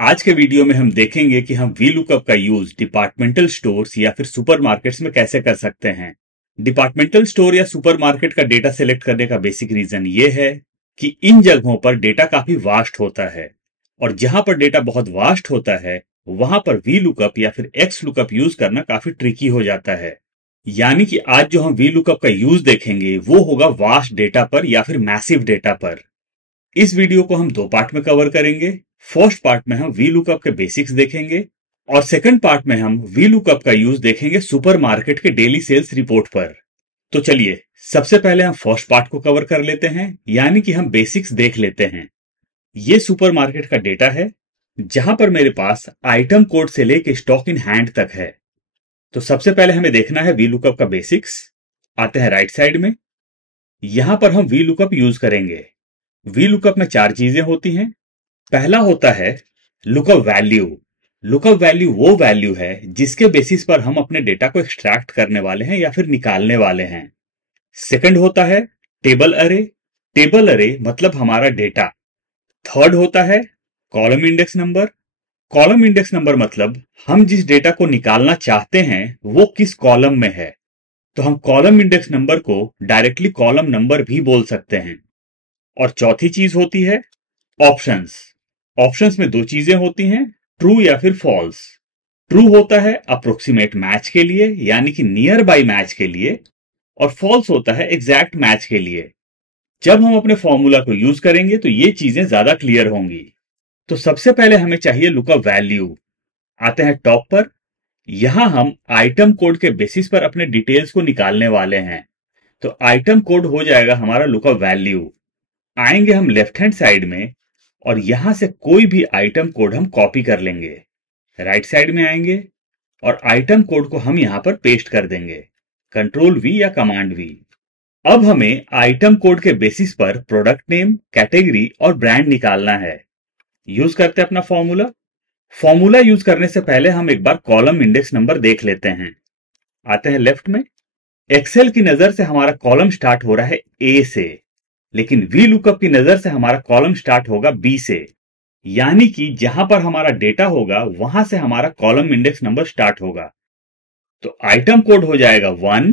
आज के वीडियो में हम देखेंगे कि हम VLOOKUP का यूज डिपार्टमेंटल स्टोर्स या फिर सुपरमार्केट्स में कैसे कर सकते हैं। डिपार्टमेंटल स्टोर या सुपरमार्केट का डेटा सेलेक्ट करने का बेसिक रीजन ये है कि इन जगहों पर डेटा काफी वास्ट होता है और जहां पर डेटा बहुत वास्ट होता है वहां पर VLOOKUP या फिर XLOOKUP यूज करना काफी ट्रिकी हो जाता है। यानी कि आज जो हम VLOOKUP का यूज देखेंगे वो होगा वास्ट डेटा पर या फिर मैसिव डेटा पर। इस वीडियो को हम दो पार्ट में कवर करेंगे। फर्स्ट पार्ट में हम VLOOKUP के बेसिक्स देखेंगे और सेकंड पार्ट में हम VLOOKUP का यूज देखेंगे सुपरमार्केट के डेली सेल्स रिपोर्ट पर। तो चलिए सबसे पहले हम फर्स्ट पार्ट को कवर कर लेते हैं, यानी कि हम बेसिक्स देख लेते हैं। ये सुपरमार्केट का डेटा है जहां पर मेरे पास आइटम कोड से लेके स्टॉक इन हैंड तक है। तो सबसे पहले हमें देखना है VLOOKUP का बेसिक्स। आते हैं राइट साइड में। यहां पर हम VLOOKUP यूज करेंगे। VLOOKUP में चार चीजें होती हैं। पहला होता है लुकअप वैल्यू। लुकअप वैल्यू वो वैल्यू है जिसके बेसिस पर हम अपने डेटा को एक्सट्रैक्ट करने वाले हैं या फिर निकालने वाले हैं। सेकंड होता है टेबल अरे। टेबल अरे मतलब हमारा डेटा। थर्ड होता है column index number. Column index number मतलब हम जिस डेटा को निकालना चाहते हैं वो किस कॉलम में है। तो हम कॉलम इंडेक्स नंबर को डायरेक्टली कॉलम नंबर भी बोल सकते हैं। और चौथी चीज होती है ऑप्शंस। ऑप्शंस में दो चीजें होती हैं, ट्रू या फिर फॉल्स। ट्रू होता है अप्रोक्सीमेट मैच के लिए यानी कि नियर बाय मैच के लिए, और फॉल्स होता है एग्जैक्ट मैच के लिए। जब हम अपने फॉर्मूला को यूज करेंगे तो ये चीजें ज्यादा क्लियर होंगी। तो सबसे पहले हमें चाहिए लुकअप वैल्यू। आते हैं टॉप पर। यहां हम आइटम कोड के बेसिस पर अपने डिटेल्स को निकालने वाले हैं। तो आइटम कोड हो जाएगा हमारा लुकअप वैल्यू। आएंगे हम लेफ्ट हैंड साइड में और यहां से कोई भी आइटम कोड हम कॉपी कर लेंगे। राइट साइड में आएंगे और आइटम कोड को हम यहां पर पेस्ट कर देंगे, कंट्रोल V या कमांड V। अब हमें आइटम कोड के बेसिस पर प्रोडक्ट नेम, कैटेगरी और ब्रांड निकालना है। यूज करते हैं अपना फॉर्मूला। फॉर्मूला यूज करने से पहले हम एक बार कॉलम इंडेक्स नंबर देख लेते हैं। आते हैं लेफ्ट में। एक्सेल की नजर से हमारा कॉलम स्टार्ट हो रहा है A से, लेकिन VLOOKUP की नजर से हमारा कॉलम स्टार्ट होगा B से। यानी कि जहां पर हमारा डेटा होगा वहां से हमारा कॉलम इंडेक्स नंबर स्टार्ट होगा। तो आइटम कोड हो जाएगा 1।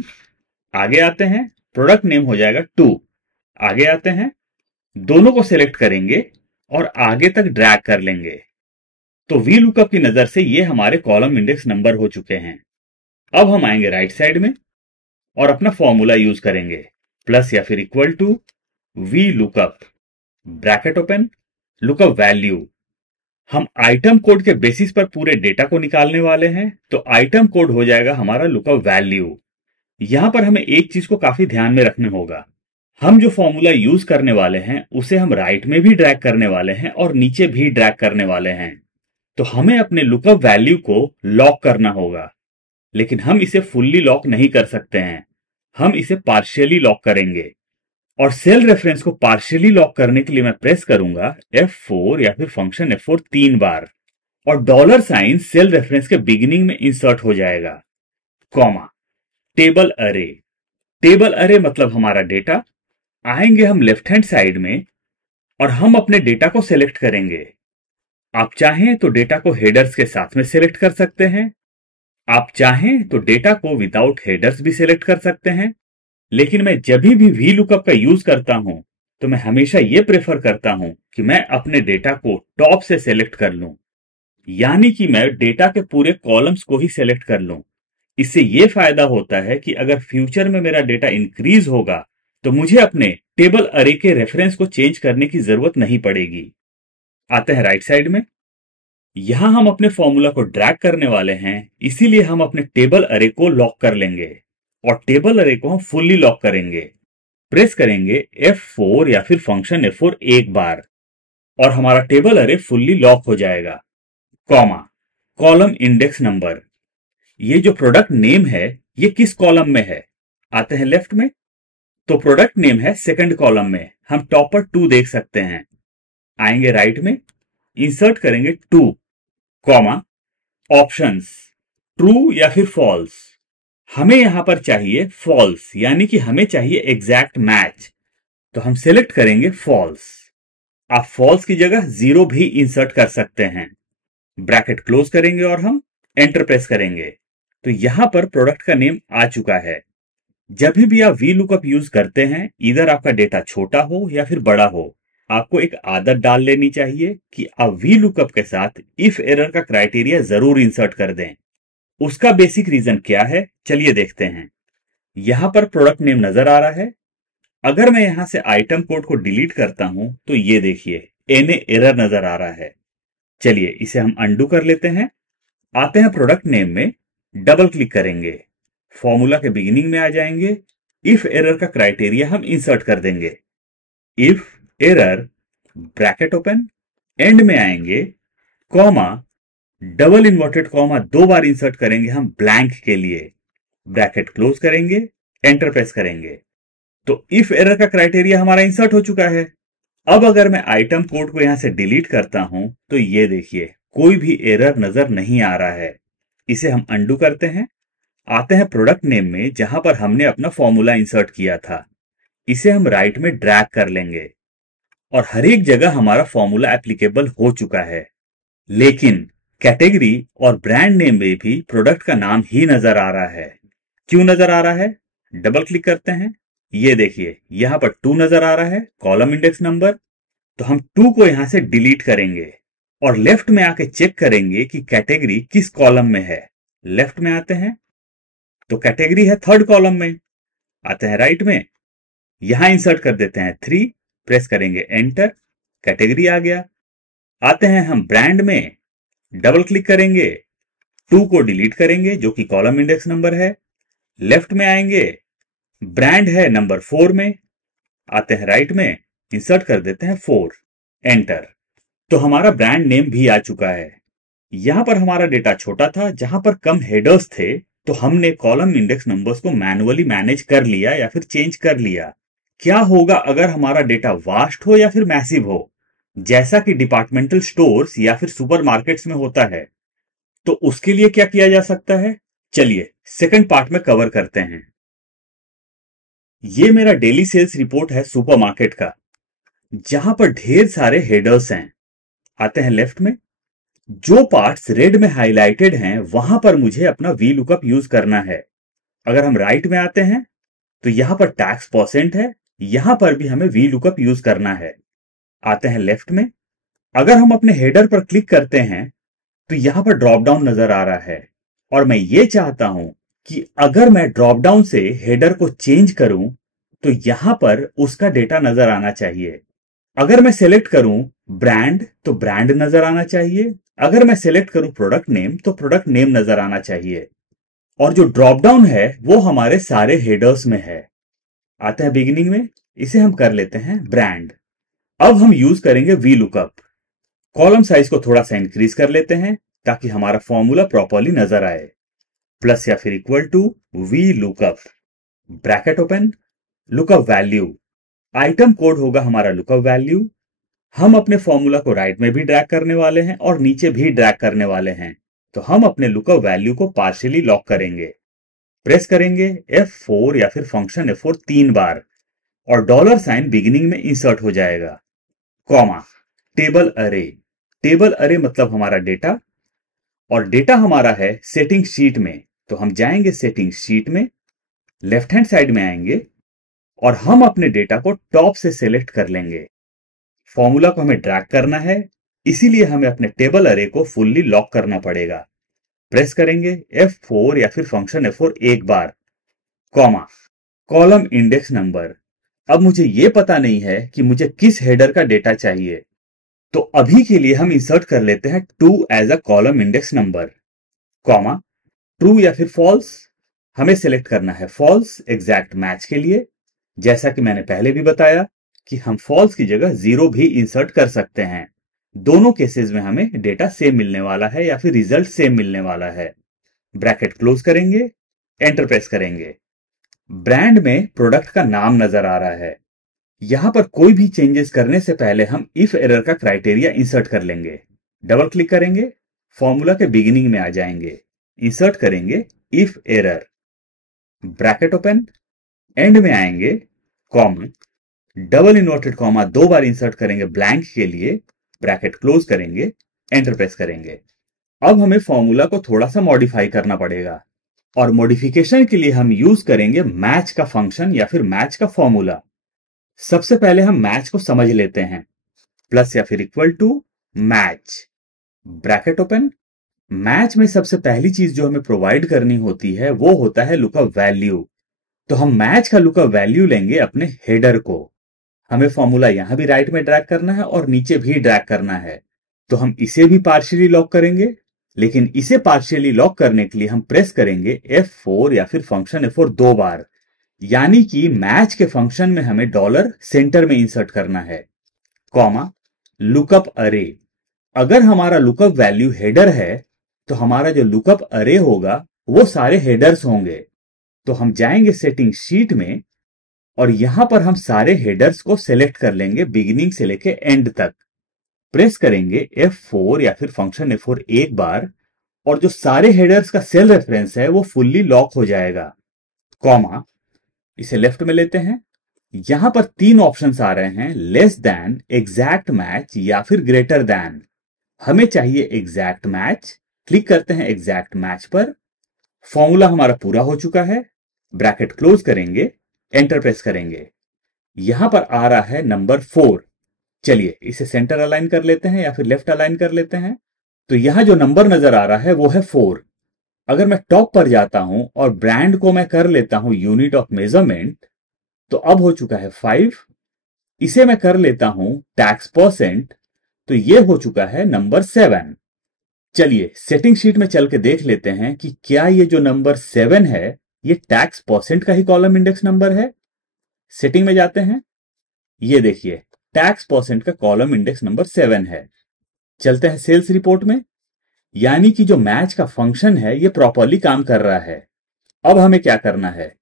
आगे आते हैं, प्रोडक्ट नेम हो जाएगा 2। आगे आते हैं, दोनों को सिलेक्ट करेंगे और आगे तक ड्रैग कर लेंगे। तो VLOOKUP की नजर से ये हमारे कॉलम इंडेक्स नंबर हो चुके हैं। अब हम आएंगे राइट साइड में और अपना फॉर्मूला यूज करेंगे, प्लस या फिर equal to VLOOKUP bracket open lookup value. हम आइटम कोड के बेसिस पर पूरे डेटा को निकालने वाले हैं, तो आइटम कोड हो जाएगा हमारा लुकअप वैल्यू। यहां पर हमें एक चीज को काफी ध्यान में रखना होगा। हम जो फॉर्मूला यूज करने वाले हैं उसे हम राइट में भी ड्रैग करने वाले हैं और नीचे भी ड्रैग करने वाले हैं। तो हमें अपने लुकअप वैल्यू को लॉक करना होगा, लेकिन हम इसे फुल्ली लॉक नहीं कर सकते हैं। हम इसे पार्शियली लॉक करेंगे और सेल रेफरेंस को पार्शियली लॉक करने के लिए मैं प्रेस करूंगा F4 या फिर फंक्शन F4 3 बार, और डॉलर साइन सेल रेफरेंस के बिगिनिंग में इंसर्ट हो जाएगा, कॉमा टेबल अरे। टेबल अरे मतलब हमारा डेटा। आएंगे हम लेफ्ट हैंड साइड में और हम अपने डेटा को सिलेक्ट करेंगे। आप चाहें तो डेटा को हेडर्स के साथ में सिलेक्ट कर सकते हैं। आप चाहें तो डेटा को विदाउट हेडर्स भी सिलेक्ट कर सकते हैं। लेकिन मैं जब भी VLOOKUP का यूज करता हूं तो मैं हमेशा यह प्रेफर करता हूं कि मैं अपने डेटा को टॉप से सिलेक्ट कर लूं, यानी कि मैं डेटा के पूरे कॉलम्स को ही सिलेक्ट कर लूं। इससे यह फायदा होता है कि अगर फ्यूचर में मेरा डेटा इंक्रीज होगा तो मुझे अपने टेबल अरे के रेफरेंस को चेंज करने की जरूरत नहीं पड़ेगी। आते हैं राइट साइड में। यहां हम अपने फॉर्मूला को ड्रैग करने वाले हैं, इसीलिए हम अपने टेबल अरे को लॉक कर लेंगे और टेबल अरे को हम फुल्ली लॉक करेंगे। प्रेस करेंगे F4 या फिर फंक्शन F4 एक बार और हमारा टेबल अरे फुल्ली लॉक हो जाएगा, कॉमा कॉलम इंडेक्स नंबर। ये जो प्रोडक्ट नेम है ये किस कॉलम में है। आते हैं लेफ्ट में, तो प्रोडक्ट नेम है सेकंड कॉलम में। हम टॉप पर 2 देख सकते हैं। आएंगे राइट में, इंसर्ट करेंगे 2, कॉमा ऑप्शंस ट्रू या फिर फॉल्स। हमें यहां पर चाहिए फॉल्स, यानी कि हमें चाहिए एग्जैक्ट मैच, तो हम सिलेक्ट करेंगे फॉल्स। आप फॉल्स की जगह 0 भी इंसर्ट कर सकते हैं। ब्रैकेट क्लोज करेंगे और हम एंटर प्रेस करेंगे। तो यहां पर प्रोडक्ट का नेम आ चुका है। जब भी आप वी लुकअप यूज करते हैं, इधर आपका डेटा छोटा हो या फिर बड़ा हो, आपको एक आदत डाल लेनी चाहिए कि आप वी लुकअप के साथ इफ एरर का क्राइटेरिया जरूर इंसर्ट कर दें। उसका बेसिक रीजन क्या है, चलिए देखते हैं। यहां पर प्रोडक्ट नेम नजर आ रहा है। अगर मैं यहां से आइटम कोड को डिलीट करता हूं तो ये देखिए एन एरर नजर आ रहा है। चलिए इसे हम अंडू कर लेते हैं। आते हैं प्रोडक्ट नेम में, डबल क्लिक करेंगे, फॉर्मूला के बिगिनिंग में आ जाएंगे, इफ एरर का क्राइटेरिया हम इंसर्ट कर देंगे। If error bracket open, and में आएंगे, कॉमा, डबल इन्वर्टेड कॉमा 2 बार इंसर्ट करेंगे हम ब्लैंक के लिए, ब्रैकेट क्लोज करेंगे, एंटर प्रेस करेंगे। तो इफ एरर का क्राइटेरिया हमारा इंसर्ट हो चुका है। अब अगर मैं आइटम कोड को यहां से डिलीट करता हूं तो ये देखिए कोई भी एरर नजर नहीं आ रहा है। इसे हम अंडू करते हैं। आते हैं प्रोडक्ट नेम में, जहां पर हमने अपना फॉर्मूला इंसर्ट किया था। इसे हम राइट में ड्रैग कर लेंगे और हर एक जगह हमारा फॉर्मूला एप्लीकेबल हो चुका है। लेकिन कैटेगरी और ब्रांड नेम में भी प्रोडक्ट का नाम ही नजर आ रहा है। क्यों नजर आ रहा है? डबल क्लिक करते हैं, ये देखिए यहां पर 2 नजर आ रहा है, कॉलम इंडेक्स नंबर। तो हम 2 को यहां से डिलीट करेंगे और लेफ्ट में आके चेक करेंगे कि कैटेगरी किस कॉलम में है। लेफ्ट में आते हैं तो कैटेगरी है 3rd कॉलम में। आते हैं राइट में, यहां इंसर्ट कर देते हैं 3, प्रेस करेंगे एंटर, कैटेगरी आ गया। आते हैं हम ब्रांड में, डबल क्लिक करेंगे, 2 को डिलीट करेंगे जो कि कॉलम इंडेक्स नंबर है। लेफ्ट में आएंगे, ब्रांड है नंबर 4 में। आते हैं राइट में, इंसर्ट कर देते हैं 4, एंटर। तो हमारा ब्रांड नेम भी आ चुका है। यहां पर हमारा डेटा छोटा था, जहां पर कम हेडर्स थे, तो हमने कॉलम इंडेक्स नंबर्स को मैनुअली मैनेज कर लिया या फिर चेंज कर लिया। क्या होगा अगर हमारा डेटा वास्ट हो या फिर मैसिव हो, जैसा कि डिपार्टमेंटल स्टोर्स या फिर सुपरमार्केट्स में होता है? तो उसके लिए क्या किया जा सकता है, चलिए सेकंड पार्ट में कवर करते हैं। ये मेरा डेली सेल्स रिपोर्ट है सुपरमार्केट का, जहां पर ढेर सारे हेडर्स हैं। आते हैं लेफ्ट में, जो पार्ट्स रेड में हाईलाइटेड हैं वहां पर मुझे अपना वी लुकअप यूज करना है। अगर हम राइट में आते हैं तो यहां पर टैक्स परसेंट है, यहां पर भी हमें वी लुकअप यूज करना है। आते हैं लेफ्ट में, अगर हम अपने हेडर पर क्लिक करते हैं तो यहां पर ड्रॉप डाउन नजर आ रहा है और मैं ये चाहता हूं कि अगर मैं ड्रॉप डाउन से हेडर को चेंज करूं तो यहां पर उसका डेटा नजर आना चाहिए। अगर मैं सेलेक्ट करूं ब्रांड तो ब्रांड नजर आना चाहिए, अगर मैं सेलेक्ट करूं प्रोडक्ट नेम तो प्रोडक्ट नेम नजर आना चाहिए। और जो ड्रॉप डाउन है वो हमारे सारे हेडर्स में है। आते हैं बिगिनिंग में, इसे हम कर लेते हैं ब्रांड। अब हम यूज करेंगे वी लुकअप। कॉलम साइज को थोड़ा सा इंक्रीज कर लेते हैं ताकि हमारा फॉर्मूला प्रॉपरली नजर आए। प्लस या फिर equal to V lookup, bracket open, lookup value, item code होगा हमारा लुकअप वैल्यू। हम अपने फॉर्मूला को राइट में भी ड्रैग करने वाले हैं और नीचे भी ड्रैग करने वाले हैं। तो हम अपने लुकअप वैल्यू को पार्शियली लॉक करेंगे, प्रेस करेंगे F4 या फिर फंक्शन F4 3 बार और डॉलर साइन बिगिनिंग में इंसर्ट हो जाएगा, कॉमा, टेबल अरे। टेबल अरे मतलब हमारा डेटा, और डेटा हमारा है सेटिंग शीट में। तो हम जाएंगे सेटिंग शीट में, लेफ्ट हैंड साइड में आएंगे और हम अपने डेटा को टॉप से सिलेक्ट कर लेंगे। फॉर्मूला को हमें ड्रैग करना है, इसीलिए हमें अपने टेबल अरे को फुल्ली लॉक करना पड़ेगा। प्रेस करेंगे F4 या फिर फंक्शन F4 एक बार, कॉमा, कॉलम इंडेक्स नंबर। अब मुझे यह पता नहीं है कि मुझे किस हेडर का डेटा चाहिए, तो अभी के लिए हम इंसर्ट कर लेते हैं 2 as a column index number, comma, true या फिर फॉल्स। हमें सिलेक्ट करना है फॉल्स एग्जैक्ट मैच के लिए। जैसा कि मैंने पहले भी बताया कि हम फॉल्स की जगह 0 भी इंसर्ट कर सकते हैं। दोनों केसेस में हमें डेटा सेम मिलने वाला है या फिर रिजल्ट सेम मिलने वाला है। ब्रैकेट क्लोज करेंगे, एंटर प्रेस करेंगे। ब्रांड में प्रोडक्ट का नाम नजर आ रहा है। यहां पर कोई भी चेंजेस करने से पहले हम इफ एरर का क्राइटेरिया इंसर्ट कर लेंगे। डबल क्लिक करेंगे, फॉर्मूला के बिगिनिंग में आ जाएंगे, इंसर्ट करेंगे if error, bracket open, and में आएंगे, कॉमा, डबल इन्वर्टेड कॉमा 2 बार इंसर्ट करेंगे ब्लैंक के लिए, ब्रैकेट क्लोज करेंगे, एंटर प्रेस करेंगे। अब हमें फॉर्मूला को थोड़ा सा मॉडिफाई करना पड़ेगा और मॉडिफिकेशन के लिए हम यूज करेंगे मैच का फंक्शन या फिर मैच का फॉर्मूला। सबसे पहले हम मैच को समझ लेते हैं। प्लस या फिर equal to match, bracket open. Match में सबसे पहली चीज जो हमें प्रोवाइड करनी होती है वो होता है लुकअप वैल्यू। तो हम मैच का लुकअप वैल्यू लेंगे अपने हेडर को। हमें फॉर्मूला यहां भी राइट में ड्रैग करना है और नीचे भी ड्रैग करना है। तो हम इसे भी पार्शियली लॉक करेंगे, लेकिन इसे पार्शियली लॉक करने के लिए हम प्रेस करेंगे F4 या फिर फंक्शन F4 दो बार। यानी कि मैच के फंक्शन में हमें डॉलर सेंटर में इंसर्ट करना है, कॉमा लुकअप अरे। अगर हमारा लुकअप वैल्यू हेडर है तो हमारा जो लुकअप अरे होगा वो सारे हेडर्स होंगे। तो हम जाएंगे सेटिंग शीट में और यहां पर हम सारे हेडर्स को सिलेक्ट कर लेंगे बिगिनिंग से लेके एंड तक। प्रेस करेंगे F4 या फिर फंक्शन F4 एक बार और जो सारे हेडर्स का सेल रेफरेंस है वो फुल्ली लॉक हो जाएगा, कॉमा इसे लेफ्ट में लेते हैं। यहां पर तीन ऑप्शंस आ रहे हैं, लेस देन, एग्जैक्ट मैच या फिर ग्रेटर देन। हमें चाहिए एग्जैक्ट मैच। क्लिक करते हैं एग्जैक्ट मैच पर। फॉर्मूला हमारा पूरा हो चुका है, ब्रैकेट क्लोज करेंगे, एंटर प्रेस करेंगे। यहां पर आ रहा है नंबर 4। चलिए इसे सेंटर अलाइन कर लेते हैं या फिर लेफ्ट अलाइन कर लेते हैं। तो यहां जो नंबर नजर आ रहा है वो है 4। अगर मैं टॉप पर जाता हूं और ब्रांड को मैं कर लेता हूं यूनिट ऑफ मेजरमेंट, तो अब हो चुका है 5। इसे मैं कर लेता हूं टैक्स परसेंट, तो ये हो चुका है नंबर 7। चलिए सेटिंग शीट में चल के देख लेते हैं कि क्या ये जो नंबर 7 है ये टैक्स परसेंट का ही कॉलम इंडेक्स नंबर है। सेटिंग में जाते हैं, ये देखिए टैक्स परसेंट का कॉलम इंडेक्स नंबर 7 है। चलते हैं सेल्स रिपोर्ट में, यानी कि जो मैच का फंक्शन है ये प्रॉपरली काम कर रहा है। अब हमें क्या करना है,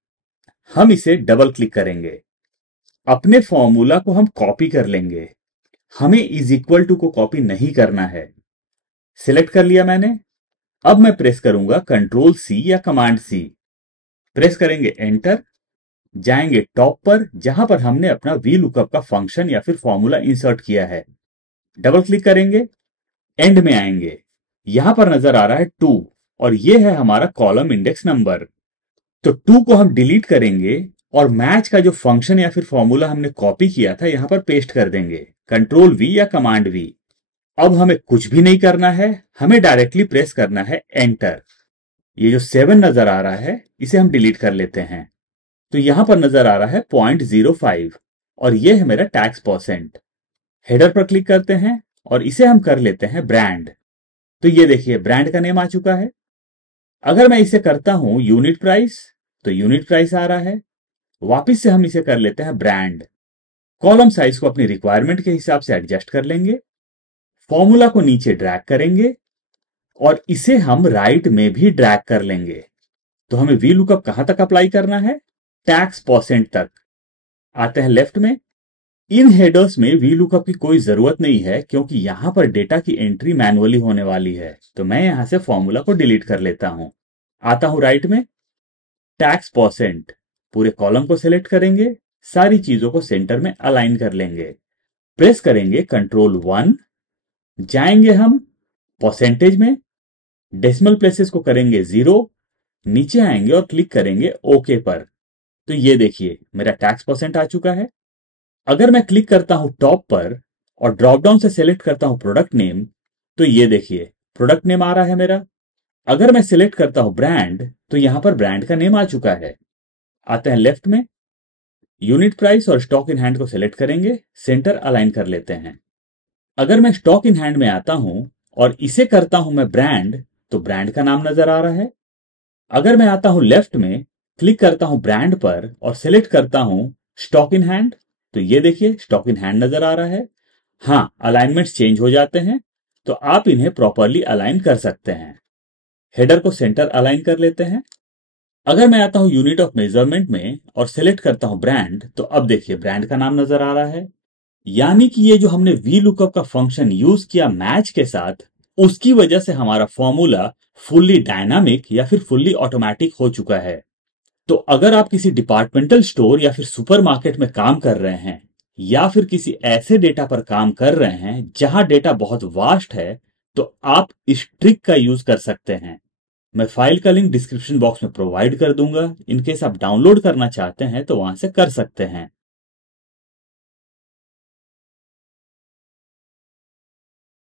हम इसे डबल क्लिक करेंगे, अपने फॉर्मूला को हम कॉपी कर लेंगे। हमें इज इक्वल टू को कॉपी नहीं करना है। सिलेक्ट कर लिया मैंने। अब मैं प्रेस करूंगा कंट्रोल C या कमांड C। प्रेस करेंगे एंटर, जाएंगे टॉप पर जहां पर हमने अपना वी लुकअप का फंक्शन या फिर फॉर्मूला इंसर्ट किया है। डबल क्लिक करेंगे, एंड में आएंगे, यहां पर नजर आ रहा है 2 और ये है हमारा कॉलम इंडेक्स नंबर। तो 2 को हम डिलीट करेंगे और मैच का जो फंक्शन या फिर फॉर्मूला हमने कॉपी किया था यहां पर पेस्ट कर देंगे, कंट्रोल V या कमांड V। अब हमें कुछ भी नहीं करना है, हमें डायरेक्टली प्रेस करना है एंटर। ये जो 7 नजर आ रहा है इसे हम डिलीट कर लेते हैं। तो यहां पर नजर आ रहा है 0.05 और ये है मेरा टैक्स परसेंट। हेडर पर क्लिक करते हैं और इसे हम कर लेते हैं ब्रांड। तो ये देखिए ब्रांड का नेम आ चुका है। अगर मैं इसे करता हूं यूनिट प्राइस, तो यूनिट प्राइस आ रहा है। वापिस से हम इसे कर लेते हैं ब्रांड। कॉलम साइज को अपनी रिक्वायरमेंट के हिसाब से एडजस्ट कर लेंगे। फॉर्मूला को नीचे ड्रैग करेंगे और इसे हम राइट में भी ड्रैग कर लेंगे। तो हमें वी लुकअप कहां तक अप्लाई करना है, टैक्स परसेंट तक। आते हैं लेफ्ट में। इन हेडर्स में वी लुकअप की कोई जरूरत नहीं है क्योंकि यहां पर डेटा की एंट्री मैनुअली होने वाली है। तो मैं यहां से फॉर्मूला को डिलीट कर लेता हूं। आता हूं राइट में, टैक्स परसेंट, पूरे कॉलम को सिलेक्ट करेंगे, सारी चीजों को सेंटर में अलाइन कर लेंगे। प्रेस करेंगे कंट्रोल 1, जाएंगे हम परसेंटेज में, डेसिमल प्लेसेस को करेंगे 0, नीचे आएंगे और क्लिक करेंगे ओके पर। तो ये देखिए मेरा टैक्स परसेंट आ चुका है। अगर मैं क्लिक करता हूं टॉप पर और ड्रॉप डाउन से सिलेक्ट करता हूं प्रोडक्ट नेम, तो ये देखिए प्रोडक्ट नेम आ रहा है मेरा। अगर मैं सिलेक्ट करता हूं ब्रांड, तो यहां पर ब्रांड का नेम आ चुका है। आते हैं लेफ्ट में, यूनिट प्राइस और स्टॉक इन हैंड को सिलेक्ट करेंगे, सेंटर अलाइन कर लेते हैं। अगर मैं स्टॉक इन हैंड में आता हूं और इसे करता हूं मैं ब्रांड, तो ब्रांड का नाम नजर आ रहा है। अगर मैं आता हूं लेफ्ट में, क्लिक करता हूं ब्रांड पर और सिलेक्ट करता हूं स्टॉक इन हैंड, तो ये देखिए स्टॉक इन हैंड नजर आ रहा है। हाँ, अलाइनमेंट्स चेंज हो जाते हैं, तो आप इन्हें प्रॉपरली अलाइन कर सकते हैं। हेडर को सेंटर अलाइन कर लेते हैं। अगर मैं आता हूं यूनिट ऑफ मेजरमेंट में और सिलेक्ट करता हूं ब्रांड, तो अब देखिए ब्रांड का नाम नजर आ रहा है। यानी कि ये जो हमने वी लुकअप का फंक्शन यूज किया मैच के साथ, उसकी वजह से हमारा फॉर्मूला फुल्ली डायनामिक या फिर फुल्ली ऑटोमेटिक हो चुका है। तो अगर आप किसी डिपार्टमेंटल स्टोर या फिर सुपरमार्केट में काम कर रहे हैं या फिर किसी ऐसे डेटा पर काम कर रहे हैं जहां डेटा बहुत वास्ट है, तो आप इस ट्रिक का यूज कर सकते हैं। मैं फाइल का लिंक डिस्क्रिप्शन बॉक्स में प्रोवाइड कर दूंगा। इनकेस आप डाउनलोड करना चाहते हैं तो वहां से कर सकते हैं।